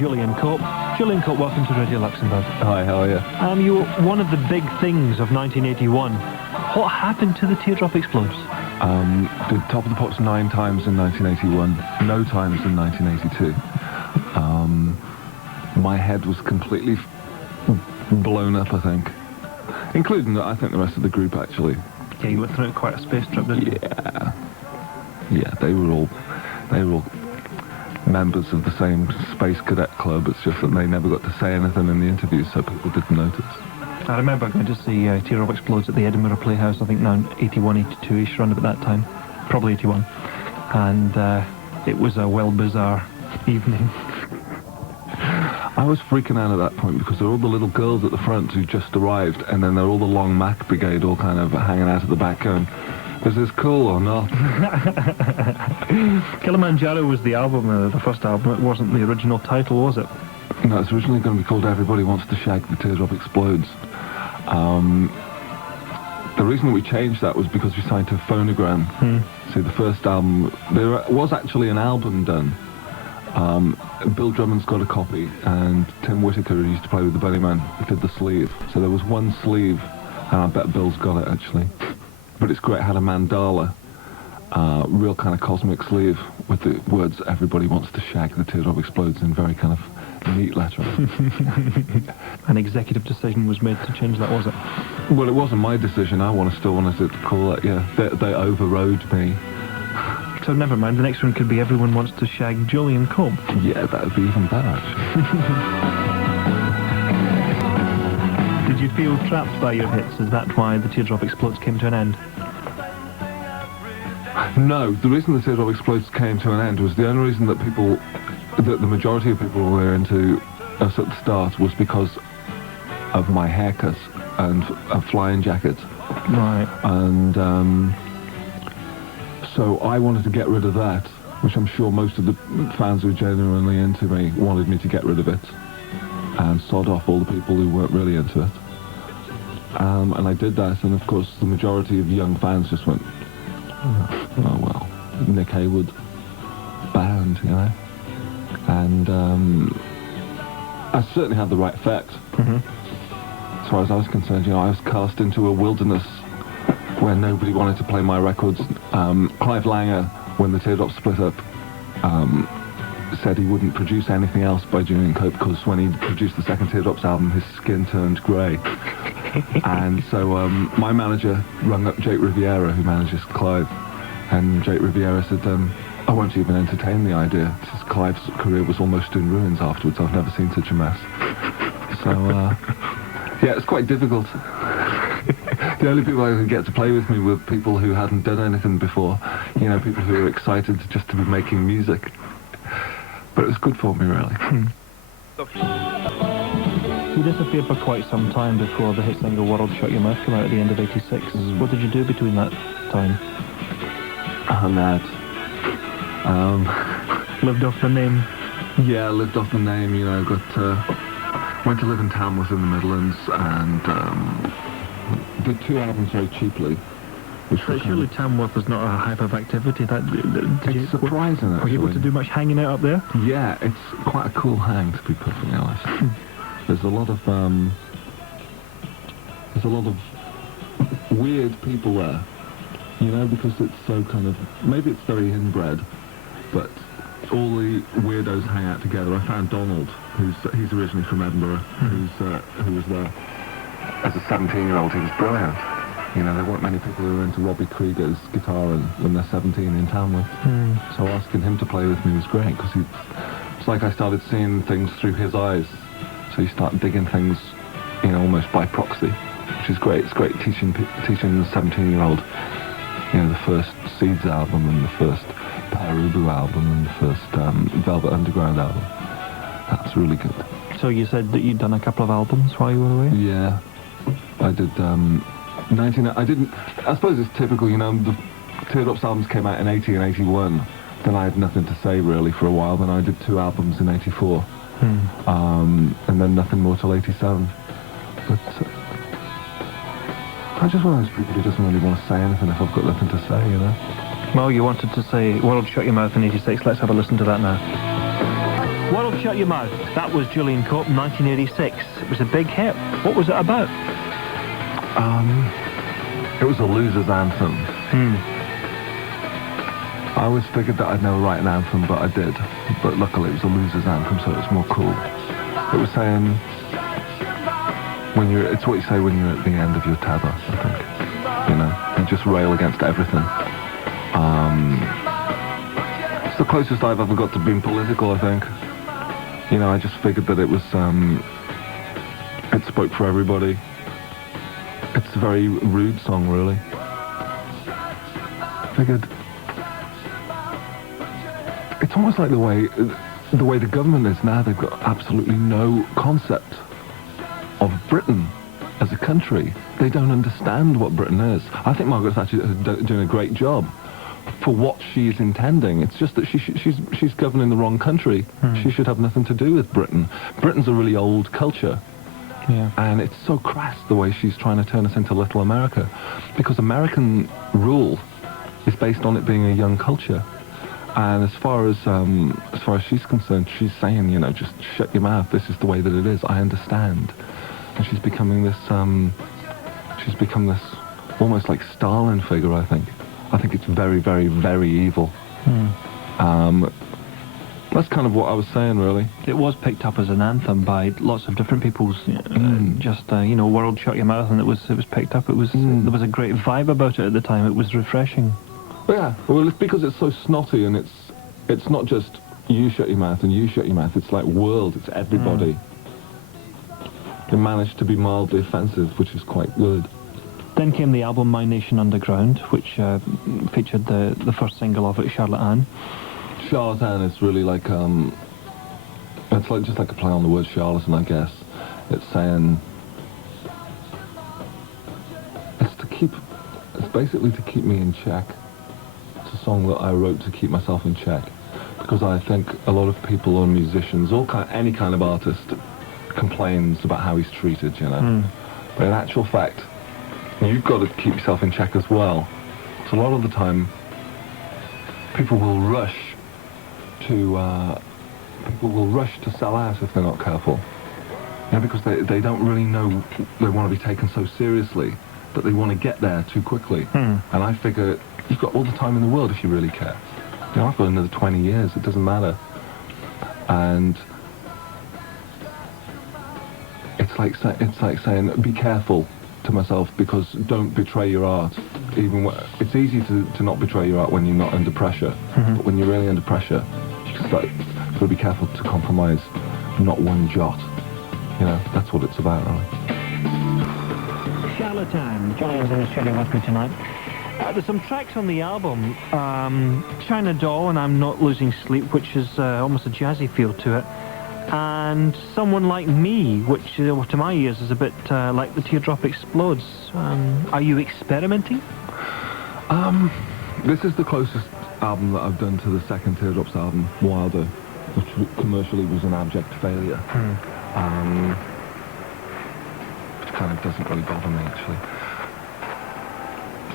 Julian Cope. Julian Cope, welcome to Radio Luxembourg. Hi, how are you? You were one of the big things of 1981. What happened to the Teardrop Explodes? Did Top of the Pops 9 times in 1981, no times in 1982. My head was completely blown up, I think. Including, I think, the rest of the group, actually. Yeah, you went through quite a space trip, didn't you? Yeah, they were all members of the same Space Cadet Club. It's just that they never got to say anything in the interviews, so people didn't notice. I remember going to see Teardrop Explodes at the Edinburgh Playhouse, I think now 81, 82-ish, around about that time. Probably 81. And it was a well bizarre evening. I was freaking out at that point because there were all the little girls at the front who just arrived, and then there were all the Long Mac Brigade all kind of hanging out at the back going, is this cool or not? Kilimanjaro was the album, the first album. It wasn't the original title, was it? No, it's originally going to be called Everybody Wants to Shag the Teardrop Explodes. The reason we changed that was because we signed to Phonogram. See, the first album, there was actually an album done. Bill Drummond's got a copy, and Tim Whitaker, who used to play with the Bunnymen, did the sleeve. So there was one sleeve, and I bet Bill's got it actually. But it's great, it had a mandala, real kind of cosmic sleeve with the words, everybody wants to shag the Teardrop Explodes, in very kind of neat lettering. An executive decision was made to change that, was it? Well, it wasn't my decision, I still wanted to call it, yeah, they overrode me. So never mind, the next one could be Everyone Wants to Shag Julian Cope. Yeah, that would be even better, actually. Did you feel trapped by your hits? Is that why the Teardrop Explodes came to an end? No, the reason the Teardrop Explodes came to an end was the only reason that the majority of people were into us at the start was because of my haircut and a flying jacket. Right. And so I wanted to get rid of that, which I'm sure most of the fans who were genuinely into me wanted me to get rid of it and sod off all the people who weren't really into it. And I did that, and of course the majority of young fans just went, oh well, Nick Haywood band, you know. And I certainly had the right effect. As far as I was concerned, you know, I was cast into a wilderness where nobody wanted to play my records. Clive Langer, when the Teardrops split up, said he wouldn't produce anything else by Julian Cope because when he produced the second Teardrops album, his skin turned grey. And so my manager rung up Jake Riviera, who manages Clive, and Jake Riviera said, I won't even entertain the idea. Since Clive's career was almost in ruins afterwards, I've never seen such a mess. So, yeah, it's quite difficult. The only people I could get to play with me were people who hadn't done anything before. You know, people who were excited just to be making music. But it was good for me, really. You disappeared for quite some time before the hit single World Shut Your Mouth came out at the end of 86. What did you do between that time? Lived off the name? Yeah, lived off the name, you know, went to live in Tamworth in the Midlands and did 2 albums very cheaply. But surely Tamworth was not a hive of activity. It's surprising, actually. Were you able to do much hanging out up there? Yeah, it's quite a cool hang, to be perfectly honest. There's a lot of weird people there, you know, because it's so kind of, maybe it's very inbred, but all the weirdos hang out together. I found Donald, he's originally from Edinburgh, who was there as a 17-year-old. He was brilliant. You know, there weren't many people who were into Robbie Krieger's guitar when they're 17 in Tamworth. So asking him to play with me was great, because it's like I started seeing things through his eyes. So you start digging things, you know, almost by proxy, which is great. It's great teaching the 17-year-old, you know, the first Seeds album and the first Perubu album and the first Velvet Underground album. That's really good. So you said that you'd done a couple of albums while you were away? Yeah, I did. I suppose it's typical, you know, the Teardrops albums came out in 80 and 81. Then I had nothing to say really for a while. Then I did 2 albums in 84. And then nothing more till 87. But I'm just one of those people who doesn't really want to say anything if I've got nothing to say, you know. Well, you wanted to say World Shut Your Mouth in 86. Let's have a listen to that now. World Shut Your Mouth. That was Julian Cope, 1986. It was a big hit. What was it about? It was a loser's anthem. I always figured that I'd never write an anthem, but I did. But luckily it was a loser's anthem, so it's more cool. It was saying, it's what you say when you're at the end of your tether, I think. You know, you just rail against everything. It's the closest I've ever got to being political, I think. You know, I just figured that it was, it spoke for everybody. It's a very rude song, really. Figured it's almost like the way the government is now. They've got absolutely no concept of Britain as a country. They don't understand what Britain is. I think Margaret's actually doing a great job for what she's intending. It's just that she's governing the wrong country. She should have nothing to do with Britain. Britain's a really old culture. Yeah. And it's so crass the way she's trying to turn us into Little America, because American rule is based on it being a young culture. And as far as she's concerned, she's saying, you know, just shut your mouth. This is the way that it is. I understand. And she's becoming this. She's become this almost like Stalin figure. I think it's very, very, very evil. That's kind of what I was saying, really. It was picked up as an anthem by lots of different people's, you know, World Shut Your Mouth, and it was picked up. It was there was a great vibe about it at the time. It was refreshing. Yeah, well, it's because it's so snotty, and it's not just you shut your mouth and you shut your mouth. It's like world. It's everybody. It managed to be mildly offensive, which is quite good. Then came the album My Nation Underground, which featured the first single of it, Charlotte Anne. Charlatan is really like, it's like just like a play on the word charlatan, I guess. It's saying, it's basically to keep me in check. It's a song that I wrote to keep myself in check, because I think a lot of people or musicians, any kind of artist, complains about how he's treated, you know. But in actual fact, you've got to keep yourself in check as well. So a lot of the time, people will rush to sell out if they're not careful. You know, because they don't really know they want to be taken so seriously that they want to get there too quickly. And I figure you've got all the time in the world if you really care. You know, I've got another 20 years, it doesn't matter. And it's like saying, be careful to myself, because don't betray your art. It's easy to not betray your art when you're not under pressure, but when you're really under pressure, you've got to be careful to compromise not one jot. You know, that's what it's about, really. Charlatan. Julian's in the studio with me tonight. There's some tracks on the album, China Doll and I'm Not Losing Sleep, which is almost a jazzy feel to it, and Someone Like Me, which to my ears is a bit like The Teardrop Explodes. Are you experimenting? This is the closest album that I've done to the second Teardrops album, Wilder, which commercially was an abject failure. Which kind of doesn't really bother me, actually.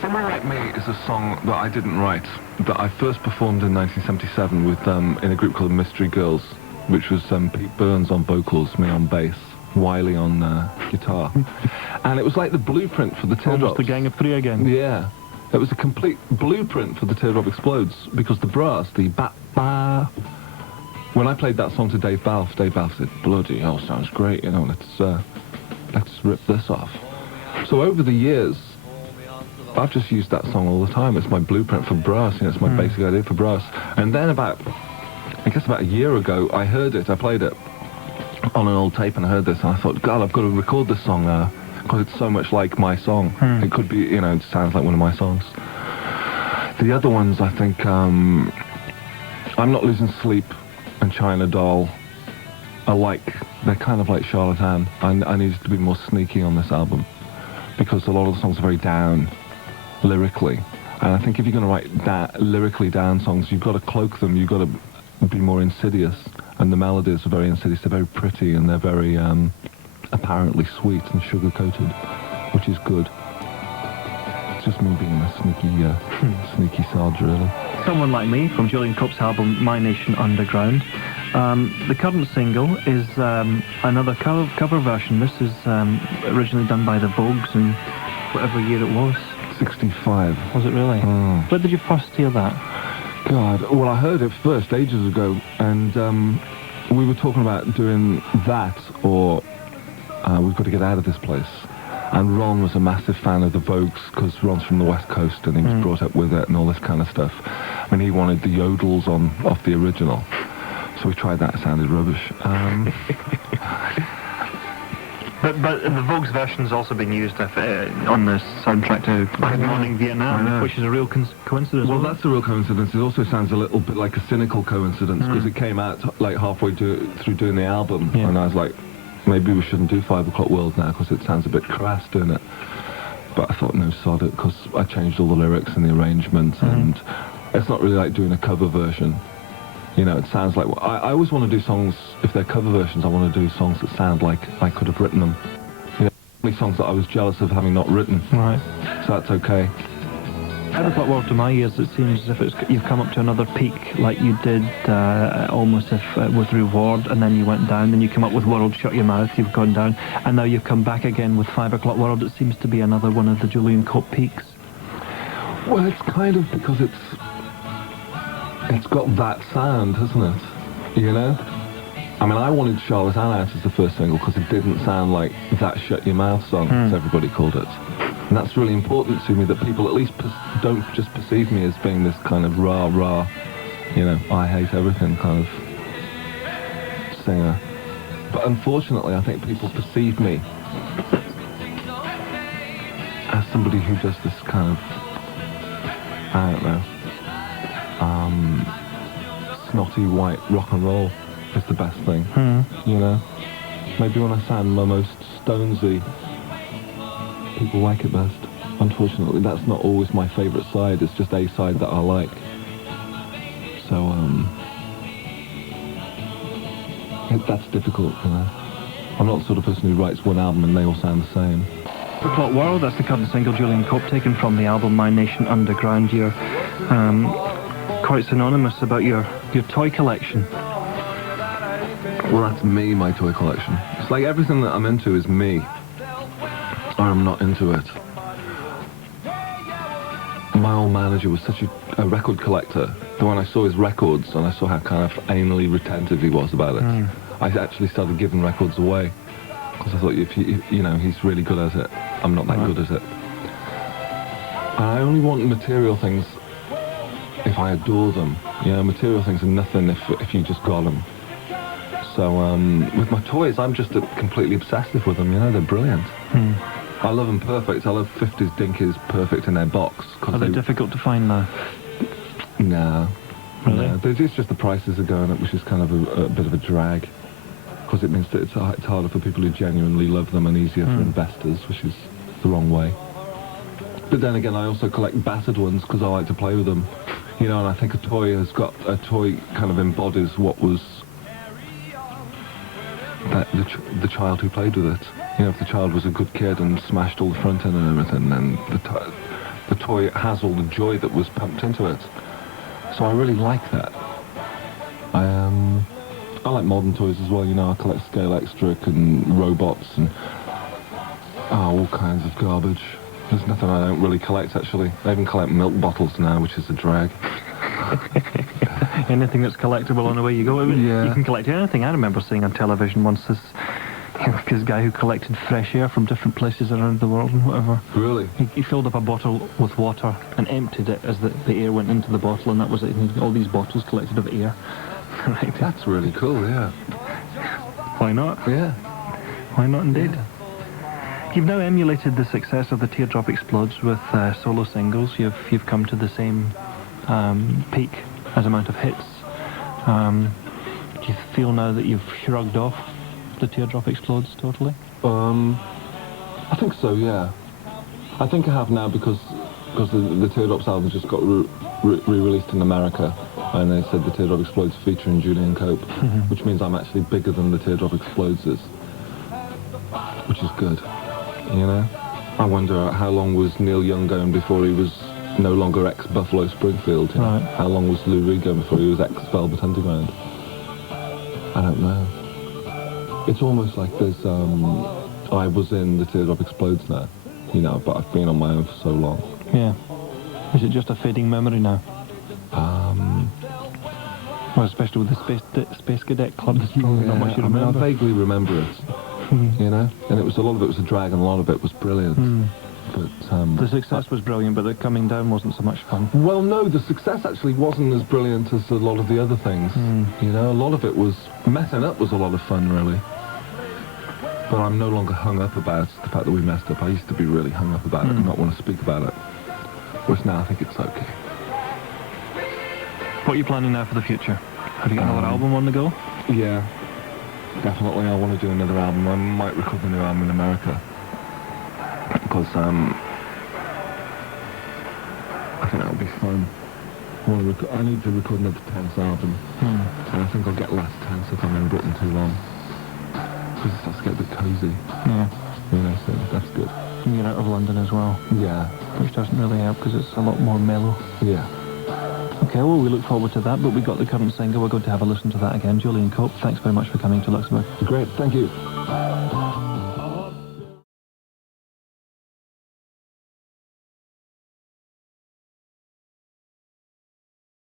Someone Like Me is a song that I didn't write, that I first performed in 1977 with in a group called Mystery Girls, which was Pete Burns on vocals, me on bass, Wiley on guitar. And it was like the blueprint for the Teardrops. Almost the Gang of Three again. Yeah. It was a complete blueprint for the Teardrop Explodes, because the brass, the ba-ba... When I played that song to Dave Balfe said, bloody hell, sounds great, you know, let's rip this off. So over the years, I've just used that song all the time. It's my blueprint for brass, you know, it's my basic idea for brass. And then about a year ago, I heard it, I played it on an old tape and I heard this, and I thought, God, I've got to record this song now, because it's so much like my song. It could be, you know, it sounds like one of my songs. The other ones, I think, I'm Not Losing Sleep and China Doll they're kind of like Charlatan. I needed to be more sneaky on this album, because a lot of the songs are very down lyrically, and I think if you're going to write lyrically down songs, you've got to cloak them, you've got to be more insidious, and the melodies are very insidious, they're very pretty, and they're very apparently sweet and sugar-coated, which is good. It's just me being a sneaky sod, really. Someone Like Me from Julian Cope's album My Nation Underground. The current single is another cover version. This is originally done by the Vogues in whatever year it was. 65. Was it really? Where did you first hear that? God, well, I heard it first ages ago, and we were talking about doing that, or we've got to get out of this place. And Ron was a massive fan of the Vogues, because Ron's from the West Coast, and he was brought up with it and all this kind of stuff. I mean, he wanted the yodels off the original. So we tried that, it sounded rubbish. But the Vogue's version's also been used on the soundtrack to Good Morning Vietnam, which is a real coincidence. Well, that's a real coincidence. It also sounds a little bit like a cynical coincidence, because it came out like halfway through doing the album, and I was like, maybe we shouldn't do 5 O'Clock World now, because it sounds a bit crass doing it. But I thought, no, sod it, because I changed all the lyrics and the arrangement, and it's not really like doing a cover version. You know, it sounds like... I always want to do songs, if they're cover versions, I want to do songs that sound like I could have written them. You know, many songs that I was jealous of having not written. Right. So that's okay. 5 O'Clock World, to my ears, it seems as if you've come up to another peak, like you did almost if with Reward, and then you went down, then you come up with World Shut Your Mouth, you've gone down, and now you've come back again with 5 O'Clock World. It seems to be another one of the Julian Cope peaks. Well, it's kind of because it's got that sound, hasn't it? You know? I mean, I wanted Charlotte Ann out as the first single because it didn't sound like that Shut Your Mouth song, as everybody called it. And that's really important to me, that people at least don't just perceive me as being this kind of rah-rah, you know, I hate everything kind of singer. But unfortunately, I think people perceive me as somebody who does this kind of, I don't know, snotty white rock and roll is the best thing, you know? Maybe when I sound my most Stonesy, people like it best. Unfortunately, that's not always my favourite side, it's just a side that I like. So, that's difficult, you know? I'm not the sort of person who writes one album and they all sound the same. 5 O'Clock World, that's the current single, Julian Cope, taken from the album My Nation Underground. You're quite synonymous about your toy collection. Well, that's me, my toy collection. It's like everything that I'm into is me, or I'm not into it. My old manager was such a record collector that when I saw his records and I saw how kind of anally retentive he was about it, I actually started giving records away. Because I thought, if you know, he's really good at it, I'm not that good at it. And I only want material things if I adore them. You know, material things are nothing if you just got them. So with my toys, I'm just completely obsessive with them, you know, they're brilliant. I love them perfect. I love 50s dinkies perfect in their box. Are they difficult to find now? No. Really? No. It's just the prices are going up, which is kind of a bit of a drag. Because it means that it's harder for people who genuinely love them and easier for investors, which is the wrong way. But then again, I also collect battered ones because I like to play with them. You know, and I think a toy kind of embodies what was the child who played with it. You know, if the child was a good kid and smashed all the front end and everything, then the toy has all the joy that was pumped into it. So I really like that. I like modern toys as well, you know, I collect Scale Extric and robots and all kinds of garbage. There's nothing I don't really collect, actually. I even collect milk bottles now, which is a drag. Anything that's collectible on the way you go. Yeah. You can collect anything. I remember seeing on television once this guy who collected fresh air from different places around the world and whatever. Really? He filled up a bottle with water and emptied it as the air went into the bottle, and that was it. And all these bottles collected of air. Right. That's really cool, yeah. Why not? Yeah. Why not indeed? Yeah. You've now emulated the success of the Teardrop Explodes with solo singles. You've come to the same peak as amount of hits. Do you feel now that you've shrugged off the Teardrop Explodes totally? I think so, yeah. I think I have now because the Teardrops album just got re-released in America, and they said the Teardrop Explodes featuring Julian Cope, which means I'm actually bigger than the Teardrop Explodes is, which is good, you know? I wonder how long was Neil Young going before he was no longer ex-Buffalo Springfield, you know? Right. How long was Lou Reed going before he was ex-Velvet Underground? I don't know. It's almost like there's, I was in The Teardrop Explodes now, you know, but I've been on my own for so long. Yeah. Is it just a fading memory now? Well, especially with the Space Cadet Club, there's probably not much you remember. I vaguely remember it, you know, and a lot of it was a drag and a lot of it was brilliant. But the success was brilliant, but the coming down wasn't so much fun. Well, no, the success actually wasn't as brilliant as a lot of the other things. You know, a lot of it was messing up was a lot of fun, really. But I'm no longer hung up about the fact that we messed up. I used to be really hung up about it and not want to speak about it. Whereas now I think it's okay. What are you planning now for the future? Have you got another album on the go? Yeah, definitely. I want to do another album. I might record the new album in America. Because I think that would be fun. I need to record another tense album. And I think I'll get less tense if I'm in Britain too long. Because it starts to get a bit cosy. Yeah. You know, so that's good. And you're out of London as well. Yeah. Which doesn't really help because it's a lot more mellow. Yeah. Okay, well, we look forward to that, but we got the current single. We're going to have a listen to that again. Julian Cope, thanks very much for coming to Luxembourg. Great, thank you.